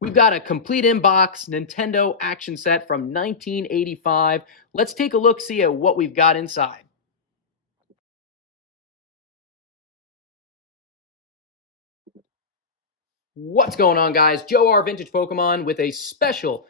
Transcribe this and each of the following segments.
We've got a complete in-box Nintendo Action Set from 1985. Let's take a look, see at what we've got inside. What's going on, guys? Joe R Vintage Pokemon with a special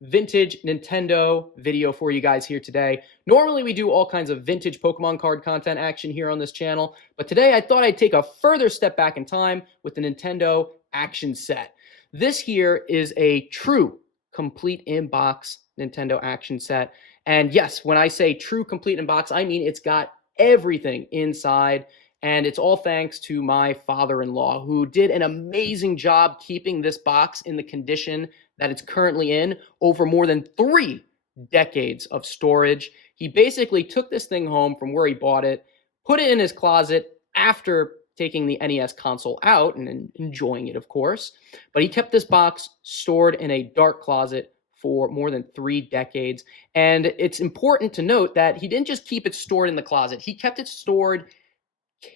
vintage Nintendo video for you guys here today. Normally we do all kinds of vintage Pokemon card content action here on this channel, but today I thought I'd take a further step back in time with the Nintendo Action Set. This here is a true complete in-box Nintendo Action Set. And yes, when I say true complete in-box, I mean it's got everything inside. And it's all thanks to my father-in-law, who did an amazing job keeping this box in the condition that it's currently in over more than 3 decades of storage. He basically took this thing home from where he bought it, put it in his closet after taking the NES console out and enjoying it, of course. But he kept this box stored in a dark closet for more than 3 decades. And it's important to note that he didn't just keep it stored in the closet. He kept it stored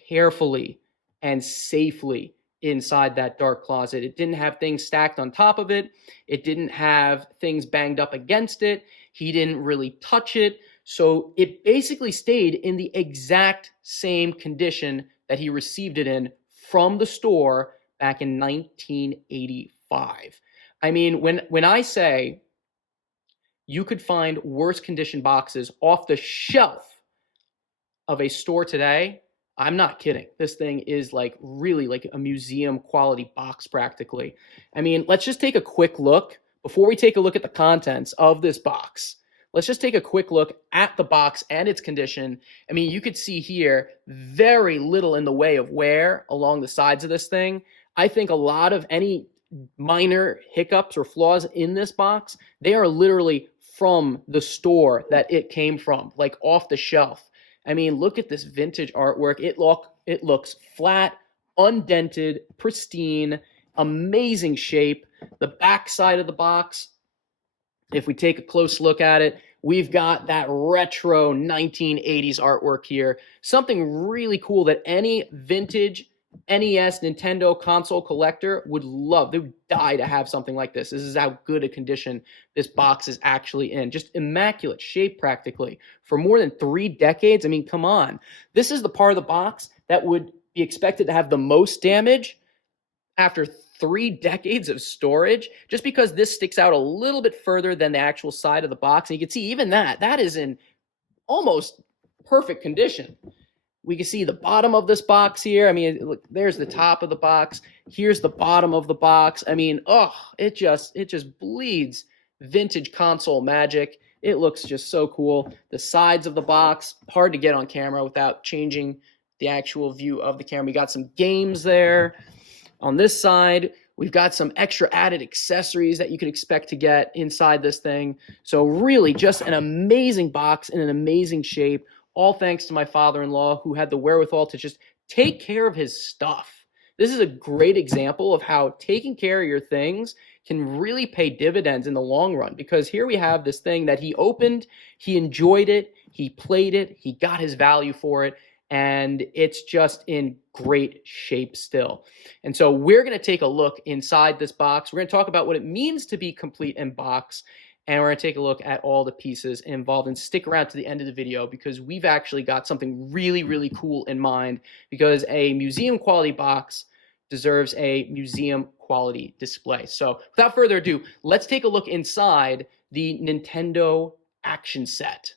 carefully and safely inside that dark closet. It didn't have things stacked on top of it. It didn't have things banged up against it. He didn't really touch it. So it basically stayed in the exact same condition that he received it in from the store back in 1985. I mean, when I say you could find worse condition boxes off the shelf of a store today, I'm not kidding. This thing is like really like a museum quality box practically. I mean, let's just take a quick look before we take a look at the contents of this box. Let's just take a quick look at the box and its condition. I mean, you could see here very little in the way of wear along the sides of this thing. I think a lot of any minor hiccups or flaws in this box, they are literally from the store that it came from, like off the shelf. I mean, look at this vintage artwork. It looks flat, undented, pristine, amazing shape. The back side of the box, if we take a close look at it, we've got that retro 1980s artwork here. Something really cool that any vintage NES Nintendo console collector would love. They would die to have something like this. This is how good a condition this box is actually in. Just immaculate shape practically. For more than 3 decades, I mean, come on. This is the part of the box that would be expected to have the most damage after 3 decades of storage, just because this sticks out a little bit further than the actual side of the box. And you can see even that is in almost perfect condition. We can see the bottom of this box here. I mean, look, there's the top of the box. Here's the bottom of the box. I mean, it just bleeds vintage console magic. It looks just so cool. The sides of the box, hard to get on camera without changing the actual view of the camera. We got some games there. On this side, we've got some extra added accessories that you can expect to get inside this thing. So really just an amazing box in an amazing shape. All thanks to my father-in-law, who had the wherewithal to just take care of his stuff. This is a great example of how taking care of your things can really pay dividends in the long run, because here we have this thing that he opened, he enjoyed it, he played it, he got his value for it, and it's just in great shape still. And so we're going to take a look inside this box. We're going to talk about what it means to be complete in box, and we're going to take a look at all the pieces involved, and stick around to the end of the video because we've actually got something really, really cool in mind, because a museum quality box deserves a museum quality display. So without further ado, let's take a look inside the Nintendo Action Set.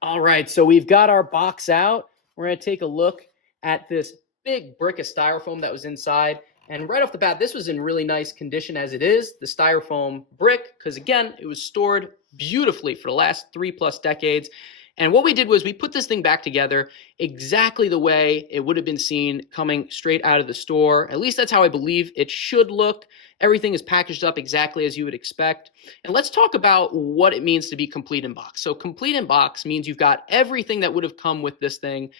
All right, so we've got our box out. We're going to take a look at this big brick of styrofoam that was inside. And right off the bat, this was in really nice condition as it is, the styrofoam brick, because again, it was stored beautifully for the last 3+ decades. And what we did was we put this thing back together exactly the way it would have been seen coming straight out of the store. At least that's how I believe it should look. Everything is packaged up exactly as you would expect. And let's talk about what it means to be complete in box. So complete in box means you've got everything that would have come with this thing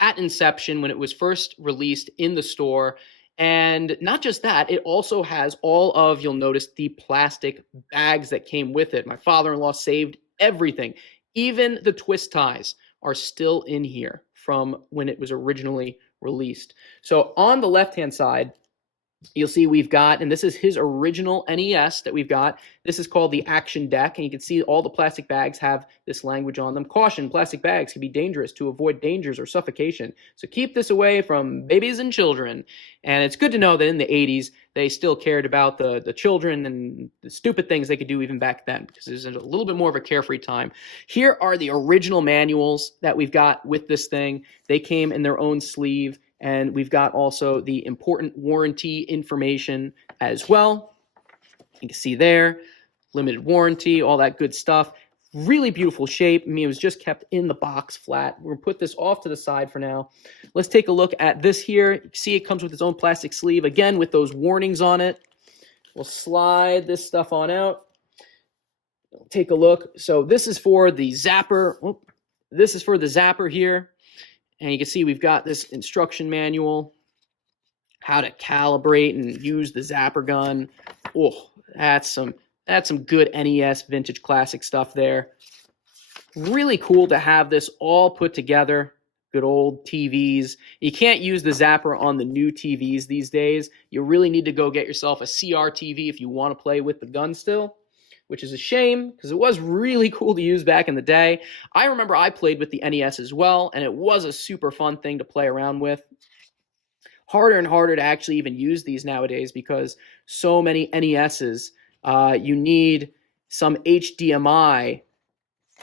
at inception when it was first released in the store. And not just that, it also has all of, you'll notice, the plastic bags that came with it. My father-in-law saved everything. Even the twist ties are still in here from when it was originally released. So on the left-hand side, You'll see we've got, and this is his original NES that we've got. This is called the Action Deck, and you can see all the plastic bags have this language on them. Caution, plastic bags can be dangerous. To avoid dangers or suffocation, so keep this away from babies and children. And it's good to know that in the 80s, they still cared about the children and the stupid things they could do even back then, because there's a little bit more of a carefree time. Here are the original manuals that we've got with this thing. They came in their own sleeve. And we've got also the important warranty information as well. You can see there, limited warranty, all that good stuff. Really beautiful shape. I mean, it was just kept in the box flat. We're going to put this off to the side for now. Let's take a look at this here. You can see it comes with its own plastic sleeve, again, with those warnings on it. We'll slide this stuff on out. Take a look. So this is for the zapper. This is for the zapper here. And you can see we've got this instruction manual, how to calibrate and use the zapper gun. Oh, that's some good NES vintage classic stuff there. Really cool to have this all put together. Good old TVs. You can't use the zapper on the new TVs these days. You really need to go get yourself a CRTV if you want to play with the gun still, which is a shame because it was really cool to use back in the day. I remember I played with the NES as well, and it was a super fun thing to play around with. Harder and harder to actually even use these nowadays because so many NESs, you need some HDMI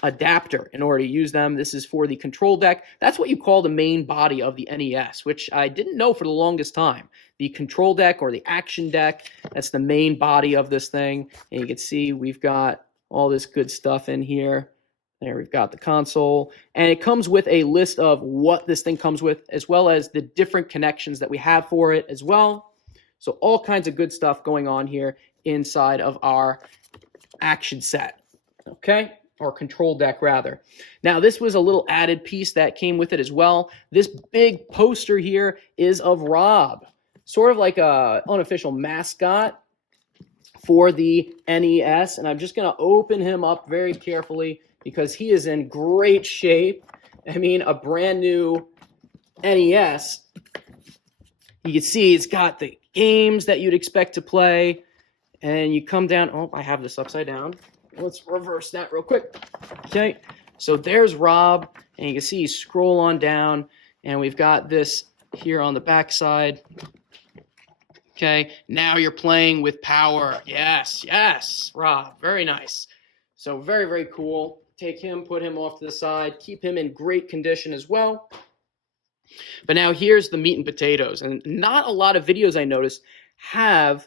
adapter in order to use them. This is for the control deck. That's what you call the main body of the NES, which I didn't know for the longest time. The control deck or the action deck, that's the main body of this thing. And you can see we've got all this good stuff in here. There we've got the console. And it comes with a list of what this thing comes with, as well as the different connections that we have for it as well. So all kinds of good stuff going on here inside of our action set. Okay? Or control deck rather. Now this was a little added piece that came with it as well. This big poster here is of Rob, sort of like a unofficial mascot for the NES, and I'm just going to open him up very carefully because he is in great shape. I mean, a brand new NES. You can see it's got the games that you'd expect to play, and you come down. Oh, I have this upside down. Let's reverse that real quick. Okay, so there's Rob, and you can see scroll on down, and we've got this here on the back side. Okay, now you're playing with power. Yes, yes, Rob, very nice. So very, very cool. Take him, put him off to the side, keep him in great condition as well. But now here's the meat and potatoes, and not a lot of videos I noticed have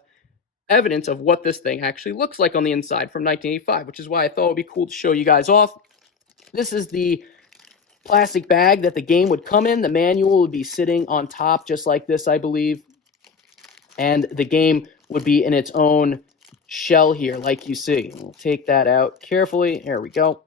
evidence of what this thing actually looks like on the inside from 1985, which is why I thought it would be cool to show you guys off. This is the plastic bag that the game would come in. The manual would be sitting on top just like this, I believe. And the game would be in its own shell here, like you see. We'll take that out carefully. There we go.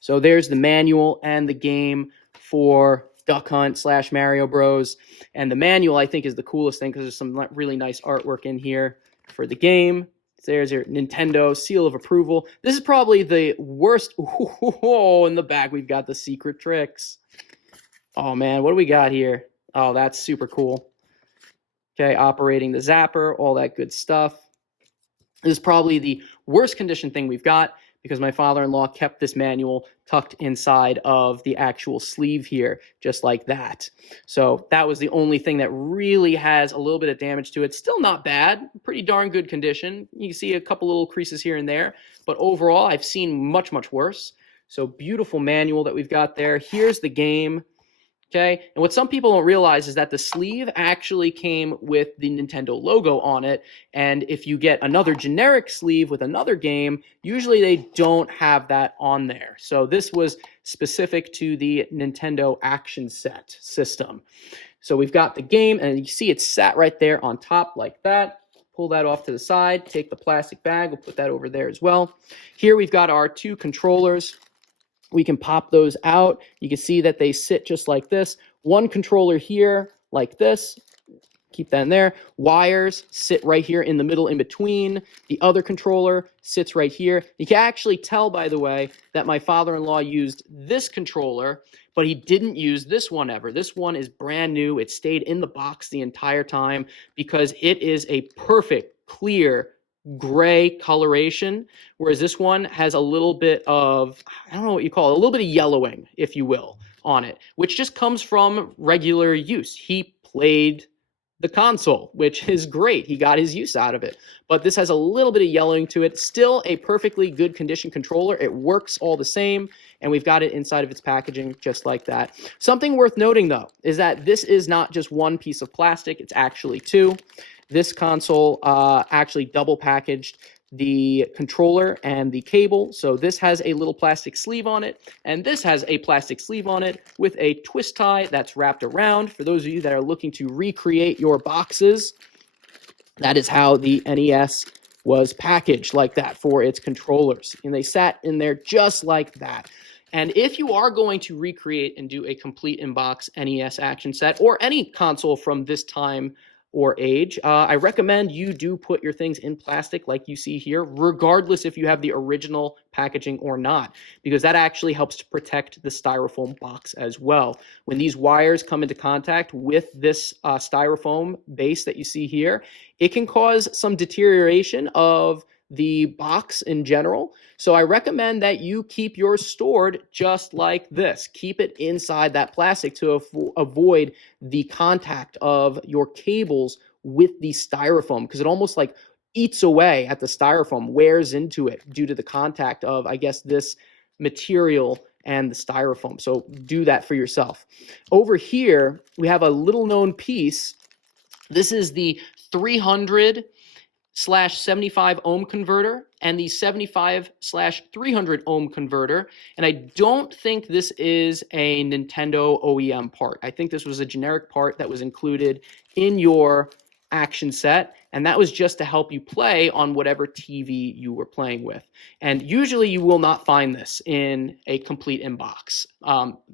So there's the manual and the game for Duck Hunt / Mario Bros. And the manual, I think, is the coolest thing because there's some really nice artwork in here for the game. There's your Nintendo seal of approval. This is probably the worst. Oh, in the back, we've got the secret tricks. Oh, man, what do we got here? Oh, that's super cool. Okay, operating the zapper, all that good stuff. This is probably the worst condition thing we've got because my father-in-law kept this manual tucked inside of the actual sleeve here, just like that. So that was the only thing that really has a little bit of damage to it. Still not bad, pretty darn good condition. You can see a couple little creases here and there, but overall I've seen much, much worse. So beautiful manual that we've got there. Here's the game. Okay, and what some people don't realize is that the sleeve actually came with the Nintendo logo on it, and if you get another generic sleeve with another game, usually they don't have that on there. So this was specific to the Nintendo Action Set system. So we've got the game, and you see it's sat right there on top like that. Pull that off to the side, take the plastic bag, we'll put that over there as well. Here we've got our two controllers. We can pop those out. You can see that they sit just like this. One controller here like this. Keep that in there. Wires sit right here in the middle in between. The other controller sits right here. You can actually tell, by the way, that my father-in-law used this controller but he didn't use this one ever. This one is brand new. It stayed in the box the entire time because it is a perfect, clear, gray coloration, whereas this one has a little bit of, I don't know what you call it, a little bit of yellowing, if you will, on it, which just comes from regular use. He played the console, which is great. He got his use out of it. But this has a little bit of yellowing to it. Still a perfectly good condition controller. It works all the same, and we've got it inside of its packaging just like that. Something worth noting, though, is that this is not just one piece of plastic. It's actually two. This console actually double packaged the controller and the cable. So this has a little plastic sleeve on it, and this has a plastic sleeve on it with a twist tie that's wrapped around. For those of you that are looking to recreate your boxes, that is how the NES was packaged, like that, for its controllers. And they sat in there just like that. And if you are going to recreate and do a complete in-box NES action set, or any console from this time or age, I recommend you do put your things in plastic like you see here, regardless if you have the original packaging or not, because that actually helps to protect the styrofoam box as well. When these wires come into contact with this styrofoam base that you see here, it can cause some deterioration of the box in general. So I recommend that you keep yours stored just like this. Keep it inside that plastic to avoid the contact of your cables with the styrofoam, because it almost like eats away at the styrofoam, wears into it due to the contact of, I guess, this material and the styrofoam. So do that for yourself. Over here, we have a little known piece. This is the 300/75 ohm converter and the 75/300 ohm converter. And I don't think this is a Nintendo OEM part. I think this was a generic part that was included in your action set, and that was just to help you play on whatever TV you were playing with. And usually you will not find this in a complete in-box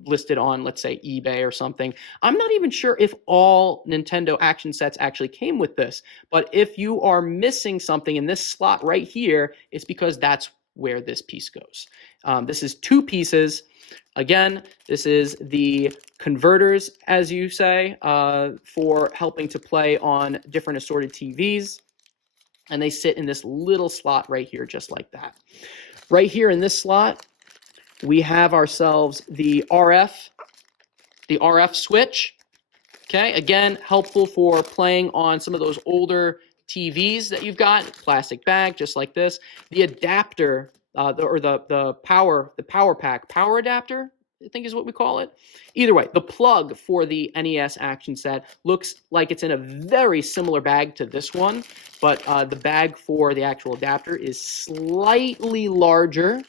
listed on, let's say, eBay or something. I'm not even sure if all Nintendo action sets actually came with this, but if you are missing something in this slot right here, it's because that's where this piece goes. This is two pieces. Again, this is the converters, as you say, for helping to play on different assorted TVs. And they sit in this little slot right here, just like that. Right here in this slot, we have ourselves the RF switch. Okay, again, helpful for playing on some of those older TVs that you've got. Plastic bag, just like this. The adapter, the power pack, power adapter, I think is what we call it. Either way, the plug for the NES action set looks like it's in a very similar bag to this one, but the bag for the actual adapter is slightly larger,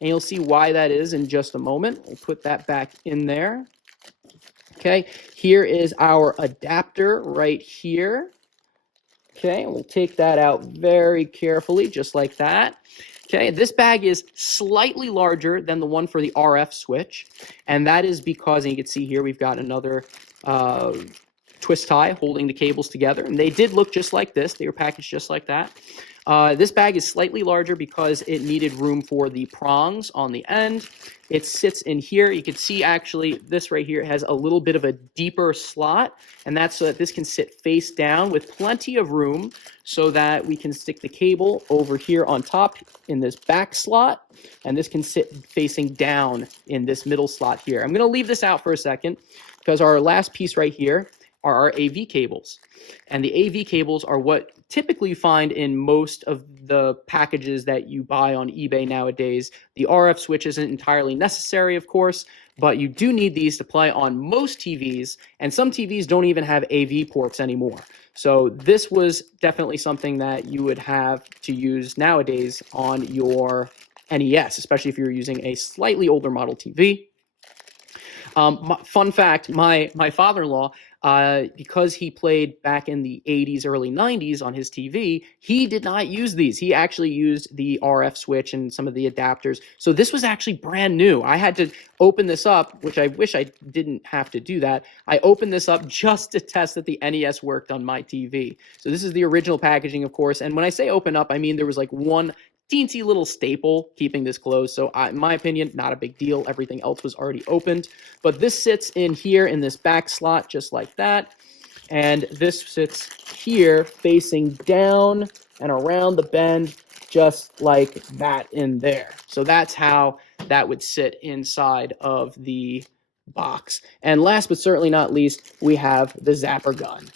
and you'll see why that is in just a moment. We'll put that back in there. Okay, here is our adapter right here. Okay, we'll take that out very carefully, just like that. Okay, this bag is slightly larger than the one for the RF switch, and that is because, and you can see here, we've got another twist tie holding the cables together, and they did look just like this. They were packaged just like that. This bag is slightly larger because it needed room for the prongs on the end. It sits in here. You can see actually this right here has a little bit of a deeper slot, and that's so that this can sit face down with plenty of room so that we can stick the cable over here on top in this back slot, and this can sit facing down in this middle slot here. I'm going to leave this out for a second because our last piece right here are our AV cables. And the AV cables are what typically you find in most of the packages that you buy on eBay nowadays. The RF switch isn't entirely necessary, of course, but you do need these to play on most TVs, and some TVs don't even have AV ports anymore. So this was definitely something that you would have to use nowadays on your NES, especially if you're using a slightly older model TV. Fun fact, my father-in-law, because he played back in the 80s, early 90s on his TV, he did not use these. He actually used the RF switch and some of the adapters. So this was actually brand new. I had to open this up, which I wish I didn't have to do that. I opened this up just to test that the NES worked on my TV. So this is the original packaging, of course. And when I say open up, I mean there was like one teensy little staple keeping this closed. So in my opinion, not a big deal. Everything else was already opened. But this sits in here in this back slot just like that. And this sits here facing down and around the bend just like that in there. So that's how that would sit inside of the box. And last but certainly not least, we have the zapper gun.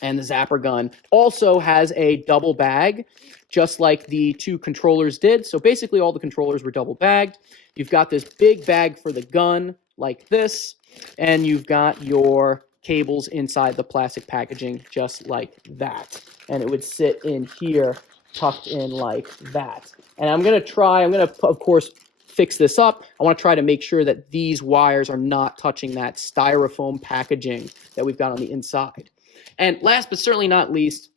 And the zapper gun also has a double bag, just like the two controllers did. So basically all the controllers were double bagged. You've got this big bag for the gun like this, and you've got your cables inside the plastic packaging just like that. And it would sit in here tucked in like that. And I'm going to, of course, fix this up. I want to try to make sure that these wires are not touching that styrofoam packaging that we've got on the inside. And last but certainly not least,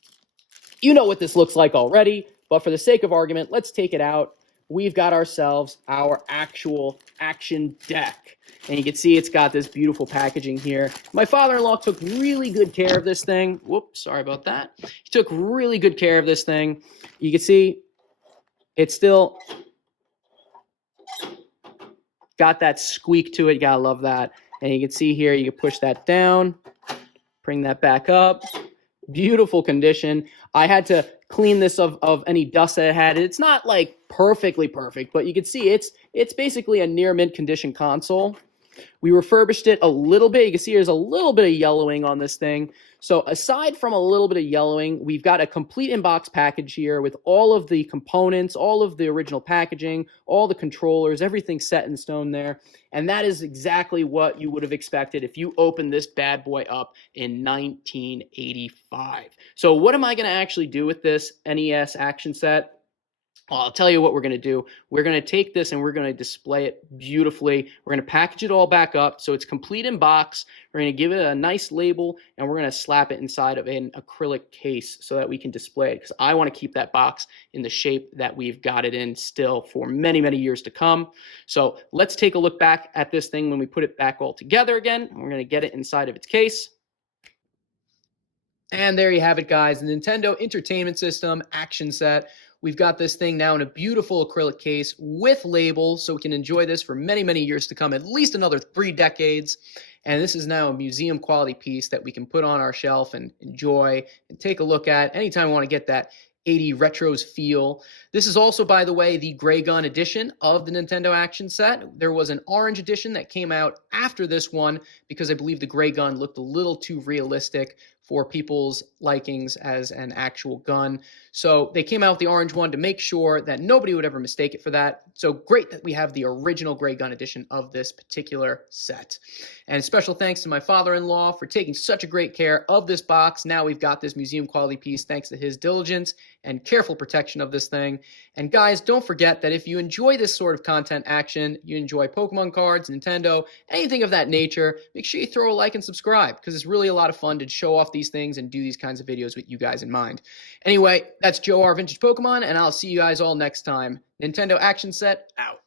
you know what this looks like already, but for the sake of argument, let's take it out. We've got ourselves our actual action deck. And you can see it's got this beautiful packaging here. My father-in-law took really good care of this thing. Whoops, sorry about that. He took really good care of this thing. You can see it's still got that squeak to it. You gotta love that. And you can see here, you can push that down, bring that back up. Beautiful condition. I had to clean this of any dust that it had. It's not like perfectly perfect, but you can see it's basically a near mint condition console. We refurbished it a little bit. You can see there's a little bit of yellowing on this thing. So aside from a little bit of yellowing, we've got a complete in-box package here with all of the components, all of the original packaging, all the controllers, everything set in stone there. And that is exactly what you would have expected if you opened this bad boy up in 1985. So what am I going to actually do with this NES Action Set? Well, I'll tell you what we're going to do. We're going to take this and we're going to display it beautifully. We're going to package it all back up so it's complete in box. We're going to give it a nice label and we're going to slap it inside of an acrylic case so that we can display it, because I want to keep that box in the shape that we've got it in still for many, many years to come. So let's take a look back at this thing when we put it back all together again. We're going to get it inside of its case. And there you have it, guys. The Nintendo Entertainment System Action Set. We've got this thing now in a beautiful acrylic case with labels, so we can enjoy this for many, many years to come, at least another 3 decades. And this is now a museum quality piece that we can put on our shelf and enjoy and take a look at anytime we want to get that 80 retros feel. This is also, by the way, the Gray Gun edition of the Nintendo Action Set. There was an orange edition that came out after this one because I believe the Gray Gun looked a little too realistic for people's likings as an actual gun. So they came out with the orange one to make sure that nobody would ever mistake it for that. So great that we have the original Gray Gun edition of this particular set. And special thanks to my father-in-law for taking such a great care of this box. Now we've got this museum quality piece thanks to his diligence and careful protection of this thing. And guys, don't forget that if you enjoy this sort of content action, you enjoy Pokemon cards, Nintendo, anything of that nature, make sure you throw a like and subscribe, because it's really a lot of fun to show off these things and do these kinds of videos with you guys in mind. Anyway, that's Joe R. Vintage Pokemon, and I'll see you guys all next time. Nintendo Action Set, out.